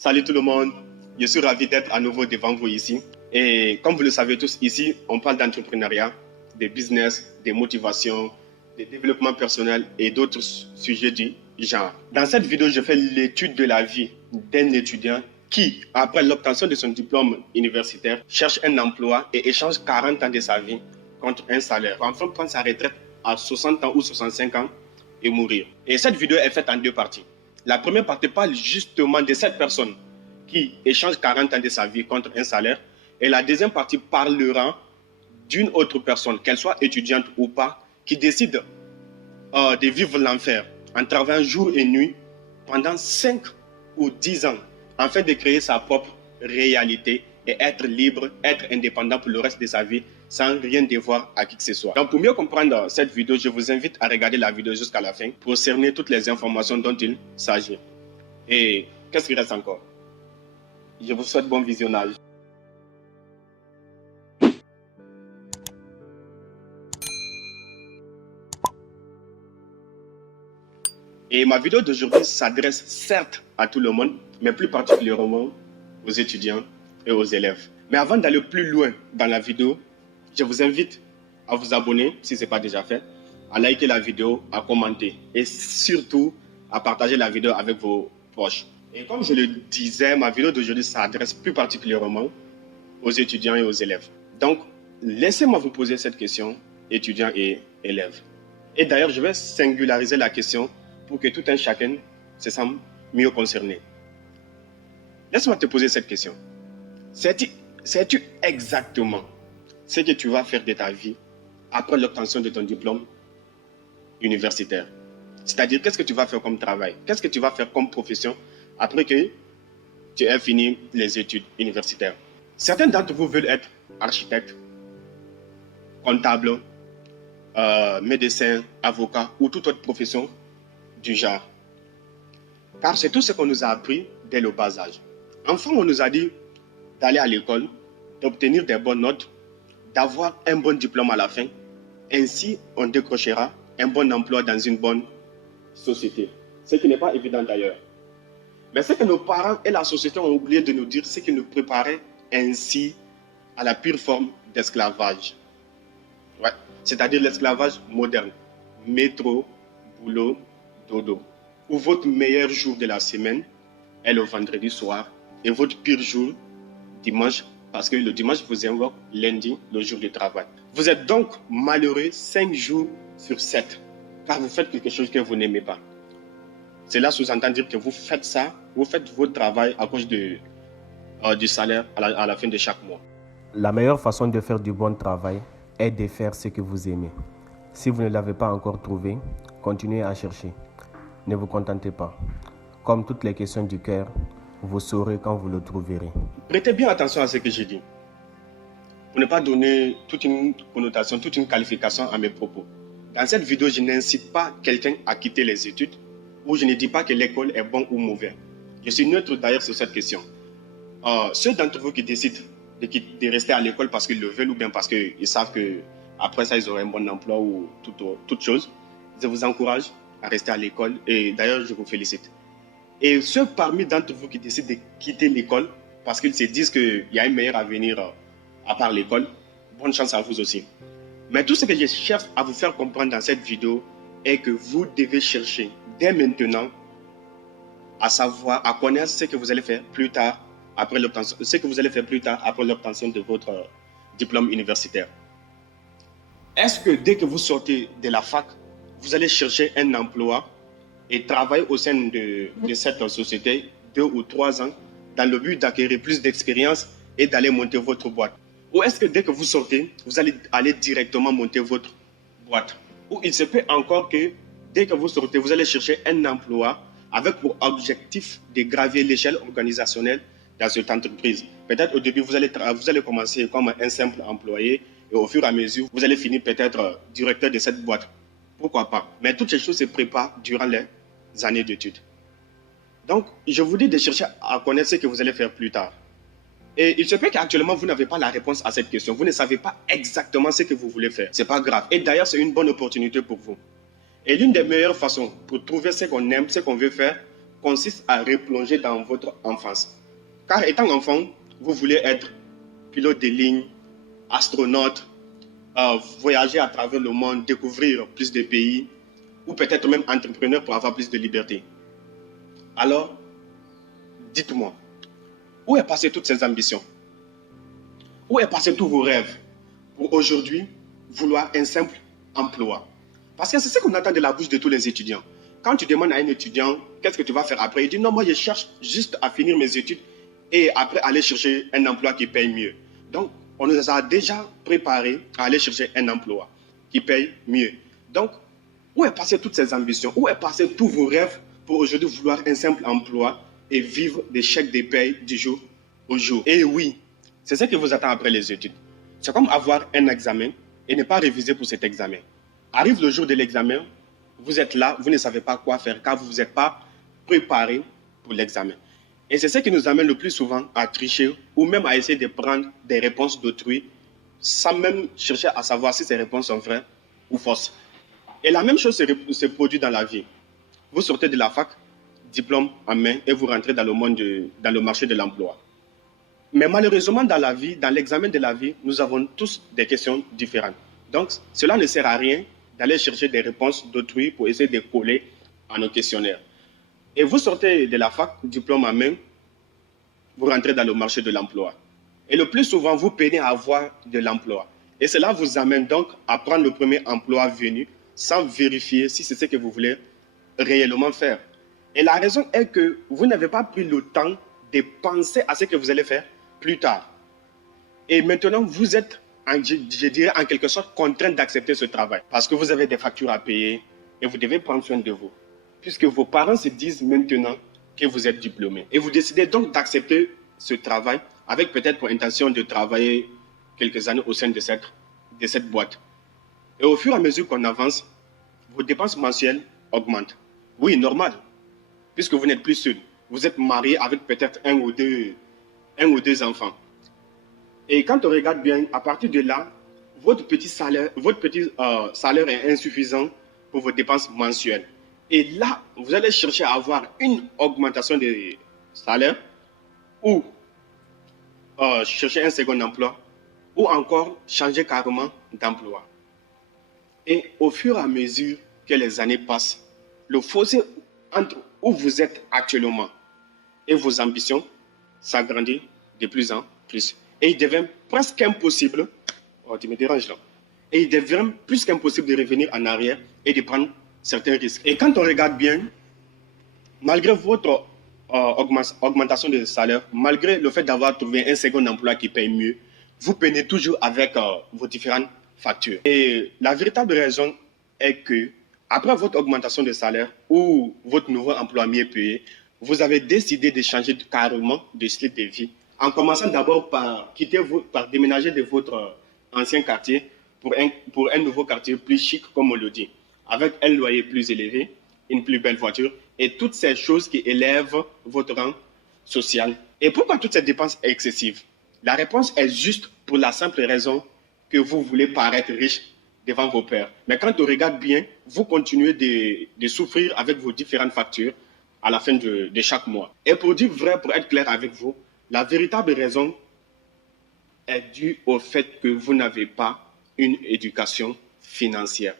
Salut tout le monde, je suis ravi d'être à nouveau devant vous ici. Et comme vous le savez tous, ici, on parle d'entrepreneuriat, de business, de motivation, de développement personnel et d'autres sujets du genre. Dans cette vidéo, je fais l'étude de la vie d'un étudiant qui, après l'obtention de son diplôme universitaire, cherche un emploi et échange 40 ans de sa vie contre un salaire. Enfin, prendre sa retraite à 60 ans ou 65 ans et mourir. Et cette vidéo est faite en deux parties. La première partie parle justement de cette personne qui échange 40 ans de sa vie contre un salaire. Et la deuxième partie parlera d'une autre personne, qu'elle soit étudiante ou pas, qui décide de vivre l'enfer en travaillant jour et nuit pendant 5 ou 10 ans afin de créer sa propre réalité et être libre, être indépendant pour le reste de sa vie sans rien devoir à qui que ce soit. Donc pour mieux comprendre cette vidéo, je vous invite à regarder la vidéo jusqu'à la fin pour cerner toutes les informations dont il s'agit. Et qu'est-ce qu'il reste encore? Je vous souhaite bon visionnage. Et ma vidéo d'aujourd'hui s'adresse certes à tout le monde, mais plus particulièrement aux étudiants et aux élèves. Mais avant d'aller plus loin dans la vidéo, je vous invite à vous abonner, si ce n'est pas déjà fait, à liker la vidéo, à commenter et surtout à partager la vidéo avec vos proches. Et comme je le disais, ma vidéo d'aujourd'hui s'adresse plus particulièrement aux étudiants et aux élèves. Donc, laissez-moi vous poser cette question, étudiants et élèves. Et d'ailleurs, je vais singulariser la question pour que tout un chacun se sente mieux concerné. Laisse-moi te poser cette question. Sais-tu exactement ce que tu vas faire de ta vie après l'obtention de ton diplôme universitaire? C'est-à-dire, qu'est-ce que tu vas faire comme travail? Qu'est-ce que tu vas faire comme profession après que tu aies fini les études universitaires? Certains d'entre vous veulent être architectes, comptables, médecins, avocats ou toute autre profession du genre. Car c'est tout ce qu'on nous a appris dès le bas âge. Enfant, on nous a dit d'aller à l'école, d'obtenir des bonnes notes, d'avoir un bon diplôme à la fin. Ainsi, on décrochera un bon emploi dans une bonne société. Ce qui n'est pas évident d'ailleurs. Mais ce que nos parents et la société ont oublié de nous dire, c'est qu'ils nous préparaient ainsi à la pure forme d'esclavage. Ouais. C'est-à-dire l'esclavage moderne. Métro, boulot, dodo. Où votre meilleur jour de la semaine est le vendredi soir et votre pire jour, dimanche, parce que le dimanche vous invoque lundi, le jour du travail. Vous êtes donc malheureux 5 jours sur 7, car vous faites quelque chose que vous n'aimez pas. Cela sous-entend dire que vous faites ça, vous faites votre travail à cause du salaire à la fin de chaque mois. La meilleure façon de faire du bon travail est de faire ce que vous aimez. Si vous ne l'avez pas encore trouvé, continuez à chercher. Ne vous contentez pas. Comme toutes les questions du cœur, vous saurez quand vous le trouverez. Prêtez bien attention à ce que je dis. Pour ne pas donner toute une connotation, toute une qualification à mes propos. Dans cette vidéo, je n'incite pas quelqu'un à quitter les études ou je ne dis pas que l'école est bon ou mauvais. Je suis neutre d'ailleurs sur cette question. Ceux d'entre vous qui décident de rester à l'école parce qu'ils le veulent ou bien parce qu'ils savent qu'après ça, ils auront un bon emploi ou toute chose, je vous encourage à rester à l'école et d'ailleurs, je vous félicite. Et ceux parmi d'entre vous qui décident de quitter l'école parce qu'ils se disent qu'il y a un meilleur avenir à part l'école, bonne chance à vous aussi. Mais tout ce que je cherche à vous faire comprendre dans cette vidéo est que vous devez chercher dès maintenant à savoir, à connaître ce que vous allez faire plus tard après l'obtention, de votre diplôme universitaire. Est-ce que dès que vous sortez de la fac, vous allez chercher un emploi et travailler au sein de cette société 2 ou 3 ans dans le but d'acquérir plus d'expérience et d'aller monter votre boîte? Ou est-ce que dès que vous sortez, vous allez aller directement monter votre boîte? Ou il se peut encore que dès que vous sortez, vous allez chercher un emploi avec pour objectif de gravir l'échelle organisationnelle dans cette entreprise. Peut-être au début, vous allez commencer comme un simple employé et au fur et à mesure, vous allez finir peut-être directeur de cette boîte. Pourquoi pas? Mais toutes ces choses se préparent durant les années d'études. Donc, je vous dis de chercher à connaître ce que vous allez faire plus tard. Et il se peut qu'actuellement, vous n'avez pas la réponse à cette question. Vous ne savez pas exactement ce que vous voulez faire. Ce n'est pas grave. Et d'ailleurs, c'est une bonne opportunité pour vous. Et l'une des meilleures façons pour trouver ce qu'on aime, ce qu'on veut faire, consiste à replonger dans votre enfance. Car étant enfant, vous voulez être pilote de ligne, astronaute, voyager à travers le monde, découvrir plus de pays, ou peut-être même entrepreneur pour avoir plus de liberté. Alors, dites-moi, où est passé toutes ces ambitions? Où est passé tous vos rêves pour aujourd'hui vouloir un simple emploi? Parce que c'est ce qu'on attend de la bouche de tous les étudiants. Quand tu demandes à un étudiant, qu'est-ce que tu vas faire après? Il dit, non, moi je cherche juste à finir mes études et après aller chercher un emploi qui paye mieux. Donc, on nous a déjà préparés à aller chercher un emploi qui paye mieux. Donc, où est passé toutes ces ambitions? Où est passé tous vos rêves pour aujourd'hui vouloir un simple emploi et vivre des chèques de paye du jour au jour? Et oui, c'est ce qui vous attend après les études. C'est comme avoir un examen et ne pas réviser pour cet examen. Arrive le jour de l'examen, vous êtes là, vous ne savez pas quoi faire car vous ne vous êtes pas préparé pour l'examen. Et c'est ce qui nous amène le plus souvent à tricher ou même à essayer de prendre des réponses d'autrui sans même chercher à savoir si ces réponses sont vraies ou fausses. Et la même chose se produit dans la vie. Vous sortez de la fac, diplôme en main, et vous rentrez dans le marché de l'emploi. Mais malheureusement, dans la vie, dans l'examen de la vie, nous avons tous des questions différentes. Donc, cela ne sert à rien d'aller chercher des réponses d'autrui pour essayer de coller à nos questionnaires. Et vous sortez de la fac, diplôme en main, vous rentrez dans le marché de l'emploi. Et le plus souvent, vous peinez à avoir de l'emploi. Et cela vous amène donc à prendre le premier emploi venu sans vérifier si c'est ce que vous voulez réellement faire. Et la raison est que vous n'avez pas pris le temps de penser à ce que vous allez faire plus tard. Et maintenant, vous êtes, je dirais en quelque sorte, contraint d'accepter ce travail parce que vous avez des factures à payer et vous devez prendre soin de vous. Puisque vos parents se disent maintenant que vous êtes diplômé. Et vous décidez donc d'accepter ce travail avec peut-être pour intention de travailler quelques années au sein de cette boîte. Et au fur et à mesure qu'on avance, vos dépenses mensuelles augmentent. Oui, normal, puisque vous n'êtes plus seul. Vous êtes marié avec peut-être un ou deux enfants. Et quand on regarde bien, à partir de là, votre petit salaire est insuffisant pour vos dépenses mensuelles. Et là, vous allez chercher à avoir une augmentation des salaires ou chercher un second emploi ou encore changer carrément d'emploi. Et au fur et à mesure que les années passent, le fossé entre où vous êtes actuellement et vos ambitions s'agrandit de plus en plus. Et il devient presque impossible, oh tu me déranges là, et il devient plus qu'impossible de revenir en arrière et de prendre certains risques. Et quand on regarde bien, malgré votre augmentation de salaire, malgré le fait d'avoir trouvé un second emploi qui paye mieux, vous peinez toujours avec vos différentes factures. Et la véritable raison est que, après votre augmentation de salaire ou votre nouveau emploi mieux payé, vous avez décidé de changer carrément de style de vie, en commençant d'abord par déménager de votre ancien quartier pour un nouveau quartier plus chic, comme on le dit, avec un loyer plus élevé, une plus belle voiture et toutes ces choses qui élèvent votre rang social. Et pourquoi toutes ces dépenses excessives? La réponse est juste pour la simple raison que vous voulez paraître riche devant vos pairs. Mais quand on regarde bien, vous continuez de souffrir avec vos différentes factures à la fin de chaque mois. Et pour dire vrai, pour être clair avec vous, la véritable raison est due au fait que vous n'avez pas une éducation financière.